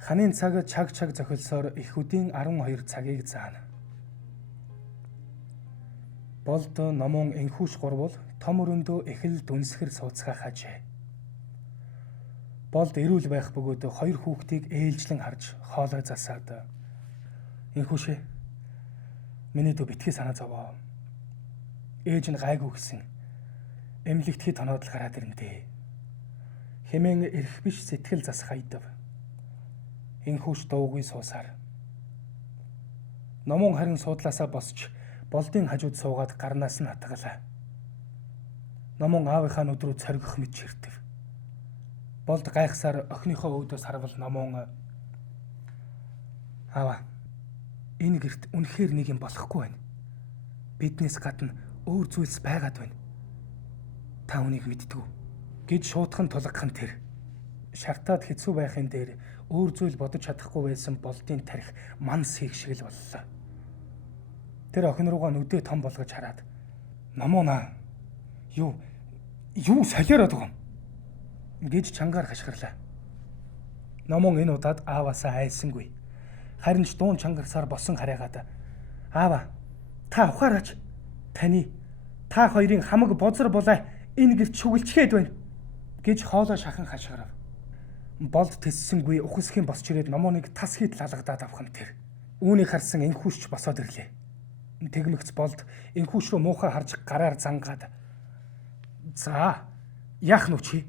Ханын цаг чаг зохилсоор их үдийн 12 цагийг заана. Болд номон энхүүш гурвал том өрөөндөө их л дүнсгэр сууцгаа хажээ. Болд эрүүл байх бөгөөд хоёр хүүхдийг ээлжлэн харж хоолой засаад энхүүшээ миний дүү битгий санаа зовоо. Ээж нь гайгүй гэсэн эмнэлэгдэхэд тоноод л гараад ирэндээ. Хэмээн эрх биш сэтгэл засах айдав. Энхүүш дуугүй суусаар. Номон харин суудлаасаа босч болдын хажууд суугаад гарнаас нь хатгалаа. Номон аавынхаа нүд рүү цоргих мэт чиртэв. Болд гайхсаар охиныхоо өвдөөс харвал номон аава энэ гэрт үнэхээр нэг юм болохгүй байна. Биднээс гадна өөр зүйлс байгаад байна. Та үнийг мэддэг үү гэж шуудхан тулгахын тэр. Шартаад хэцүү байхын дээр өөр зүйл бодож чадахгүй байсан болдын тарих манс хийх шиг л боллоо. Тэр охин руугаа нүдээ том болгож хараад "Номоона юу солиороод байгаа юм" гэж чангаар хашгирлаа. Номон энэ удаад ааваасаа айсангүй. Харин ч дуун чангарсаар босон хараагаад "Аава, та ухаараач. Та хоёрын хамаг бозар булаа энэ гэрт шүглчгээд байна" гэж хоолой шахан хашгирав. Болд тэссэнгүй ухасхийн босч ирээд номоныг тас хит лалгадаад авах нь тэр. Үүнийг харсан энхүүшч босоод ирлээ. Тэгмэгц болд энхүүш рүү муухай харж гараар зангаад "За, яах нү чи?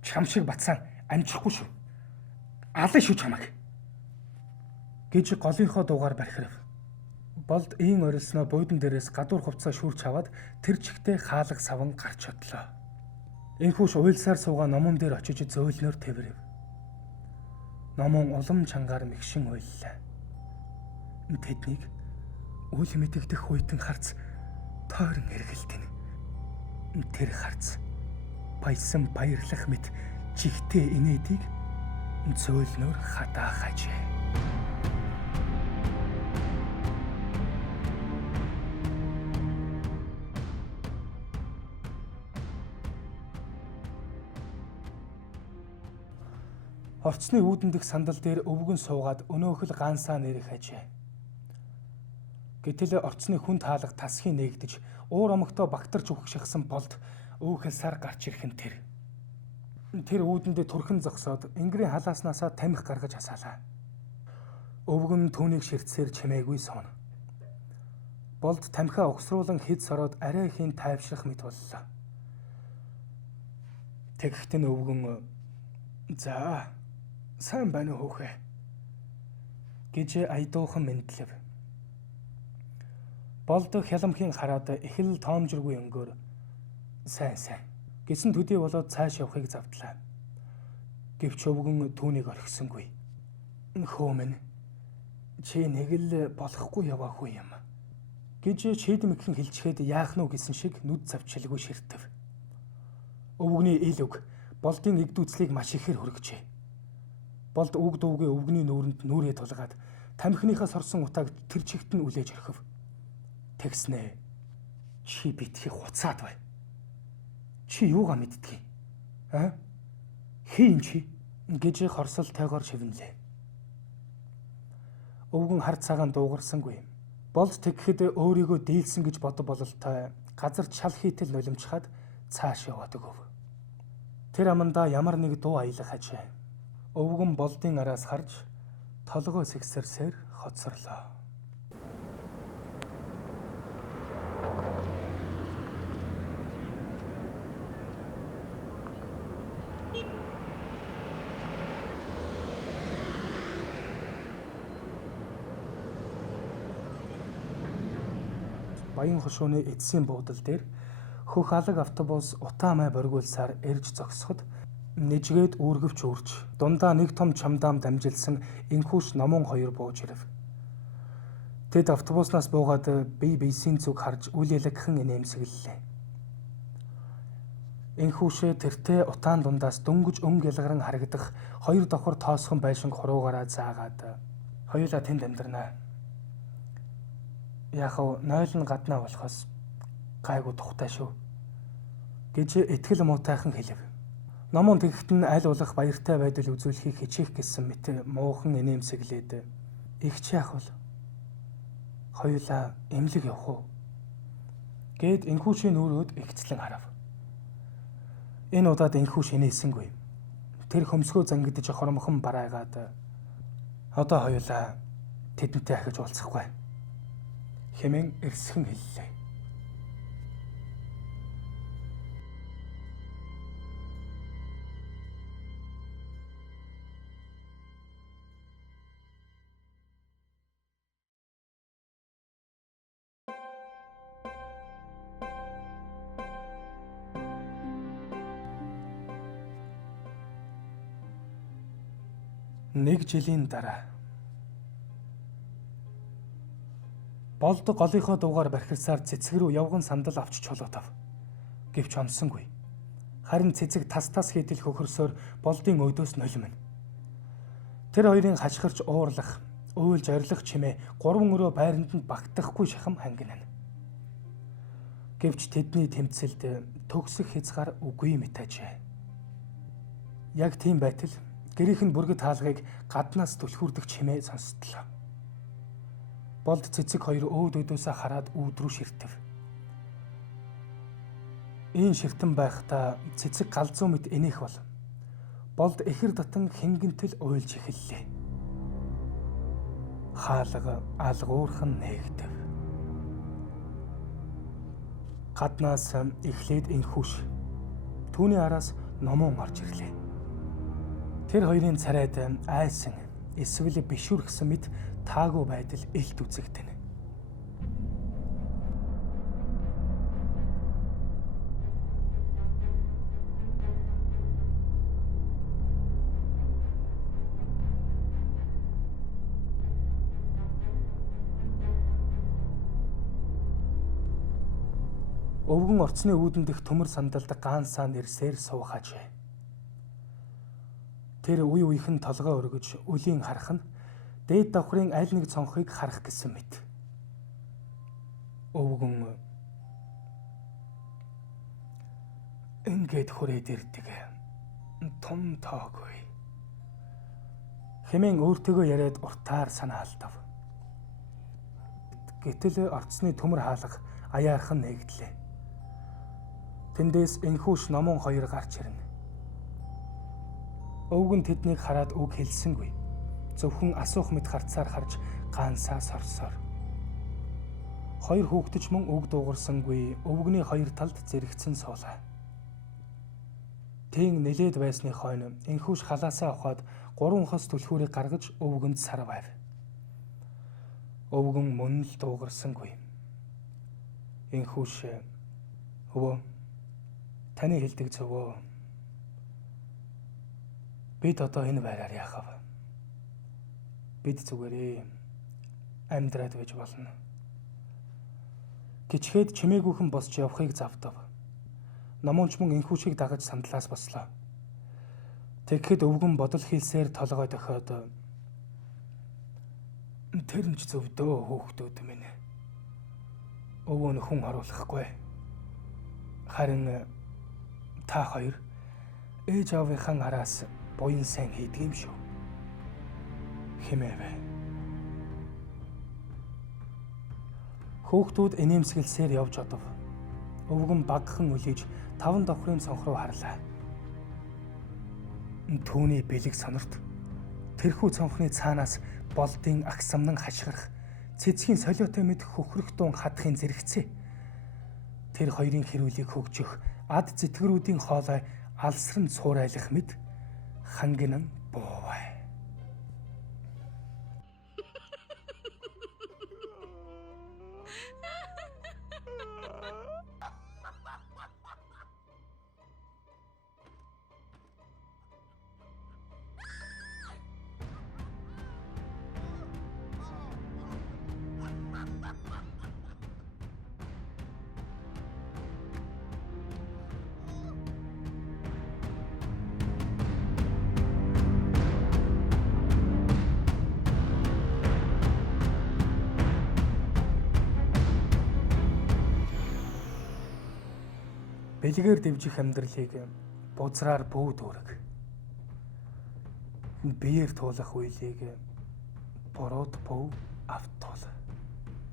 Чам шиг бацаан амжихгүй шүү. Алан шүү чамайг" гэж голынхоо дуугаар бархирав. Болд ийн орилсноо буудан дээрээс гадуур хувцас шүүрч аваад тэр чигтээ хаалга саван гарч одлоо. Энхүүш уйлсаар суугаа номон дээр очиж зөөлнөр тэврэв. Номон улам чангаар мэгшин уйллаа. Тэднийг үл мэдэгдэх үйтэн харц тойрон эргэлдэнэ. Тэр харц баясан баярлах мэт жигтэй инээдийг зөөлнөр хадаа хажээ. Орцны үүдэн дэх сандал дээр өвгөн суугаад өнөөхөл гансаа нэрэх хажээ. Гэтэл орцны хүн таалга тасхийн нээгдэж уур омогтоо багтарч үхшихсэн болд өөхөлсаар гарч ирэх нь тэр. Тэр үүдэндээ турхан зогсоод ингэрийн халааснасаа тамхи гаргаж асаалаа. Өвгөн түүнийг ширтсээр чимээгүй сууна. Болд тамхиа угсруулан хэд сороод арай хийн тайвшрах мэт боллоо. Тэгэхт нь өвгөн "За, сайн байна уу хөөхөө" гэж айдуухан мэдлэв. Болд хяламхийн хараад их л тоомжиргүй өнгөөр сайн гэсэн төдий болоод цааш явахыг завдлаа. Гэвч өвгөн түүнийг орхисонгүй. "Хөө минь, чи нэг л болохгүй яваагүй юм" гэж шийдэмгхэн хэлчихэд яах нү гэсэн шиг нүд завчилгүй ширтэв. Өвгөний ил үг болдын игдүүцлийг маш ихээр хүргэжээ. Болд үг дуугүй өвгөний нүүрэнд нүрээ тулгаад тамхиныхаа сорсон утааг тэр чигт нь үлээж орхив. Тэгснэ чи битгий хуцаад бай. Чи юугаа мэддэг юм? Хийн чи гэж хорсолтойгоор шивнэлээ. Өвгөн хар цагаан дуугарсангүй. Болд тэгэхэд өөрийгөө дийлсэн гэж бодо бололтой газар шал хийтэл нулимчхад цааш яваад өгөв. Тэр амандаа ямар нэг дуу аялах хажээ. Өвгөн болдын араас харж толгой сэгсэрсээр хоцорлоо. Баян хошууны эцсийн буудал дээр хөх алаг автобус утаа май боргуулсаар эрж зогсоход нэжгээд үүргэвч үрж дундаа нэг том чамдаам дамжилсан энхүүш номон хоёр бууж ирэв. Тэд автобуснаас буугаад бийсийн зүг харж үл ялгхан инээмсэглэлээ. Энхүүшээ тэртээ утаан дундаас дөнгөж өнг ялгаран харагдах хоёр давхар тоосхон байшин хуруугаараа заагаад "Хоёулаа тэнд амьдрнаа. Яг нойл нь гаднаа болохоос гайгүй тухтай шүү" гэж итгэл муутайхан хэлв. Номон тэгэхэд нь аль болох баяртай байдал үзүүлэхийг хичээх гэсэн мэт муухан инээмсэглээд "Игч яах вэ? Хоёулаа эмнэлэг явах уу?" гэд энхүүшийн нүрөөд игцлэн харав. Энэ удаад энхүүш инээсэнгүй. Тэр хөмсгөө зангидж хормхон барайгаад "Одоо хоёулаа тэдэнтэй ахиж уулзахгүй" хэмээн эрсхэн хэллээ. Нэг жилийн дараа Болд голынхоо дуугаар бархирсаар цэцэг рүү явган сандал авч чулуутав. Гэвч онсонгүй. Харин цэцэг тас хийдэл хөхөрсөөр Болдын өдөөс нулимна. Тэр хоёрын хашгирч уурлах, уйлж орилох чимээ 3 өрөө байранд нь багтахгүй шахам хангинана. Гэвч тэдний тэмцэлд төгсөх хязгаар үгүй мэтажээ. Яг тийм байтал гэрийнхэн бүргэд хаалгыг гаднаас түлхүүрдэг чимээ сонсдлоо. Болд цэцэг хоёр өөд өдөөсөө хараад үүд рүү ширтэв. Ийм ширтэн байхдаа цэцэг галзуу мэт энийх бол Болд эхэр татан хэнгэнтэл уйлж эхэллээ. Хаалга алгуурхан нээгдэв. Гаднаас эхлээд энхүүш, түүний араас номон орж ирлээ. Тэр хоёрын царайд айсан эсвэл бишүрхсэн мэт таагүй байдал элт үзэгдэнэ. Өвгөн орцны үүдэн дэх төмөр сандалд гаансаа нэрсээр суухажээ. Тэр үе үеийнхэн толгой өргөж үлийн харах нь дээд давхрын аль нэг цонхыг харах гэсэн мэт. Өвгөн ингээд хүрээд ирдэг том тоогүй хэмээн өөртөөгөө яриад уртаар санаа алдав. Гэтэл орцны төмөр хаалга аяархан нээгдлээ. Тэндээс энхүүш номон хоёр гарч ирнэ. Өвгөн тэднийг хараад үг хэлсэнгүй. Зөвхөн асуух мэт харцаар харж гаансаа сорсоор. Хоёр хүүхдэж мөн үг дуугарсангүй өвгөний хоёр талд зэрэгцэн суулаа. Тэн нэлээд байсны хойно энхүүш халаасаа ухаад 3 хос түлхүүрийг гаргаж өвгөнд сарвайв. Өвгөн мөн л дуугарсангүй. Энхүүш "Өвөө, таны хэлдэг зөвөө. Бид одоо энэ байраар яахав? Бид зүгээрээ амьдраад байж болно" гिचгээд чимээгүйхэн босч явахыг завдав. Номонч мөн энхүүшийг дагаж сандлаас бослоо. Тэгэхэд өвгөн бодол хийлсээр толгой дохиод "Тэр нь ч зөв дөө хүүхдүүд минь. Өвөө нь хүн оруулахгүй. Харин та хоёр ээж аавынхаа араас буян сайн хийдэг юм шүү" хэмээв. Хүүхдүүд инээмсэглсээр явж одов. Өвгөн багахан үлээж 5 давхрын цонх руу харлаа. Түүний бэлэг сонорт тэрхүү цонхны цаанаас Болдын агсамнан хашгирах, цэцгийн солиотой мэд хөхрөх дуун хадахын зэрэгцээ. Тэр хоёрын хэрүүлийг хөгжих, ад зэтгэрүүдийн хоолой алсран цуурайлах мэд хангинан боовай. Бэлгээр дэвжих амьдралыг Бузраар бүү дүүрэг. Биеэр туулах үйлийг бурууд бүү автуул.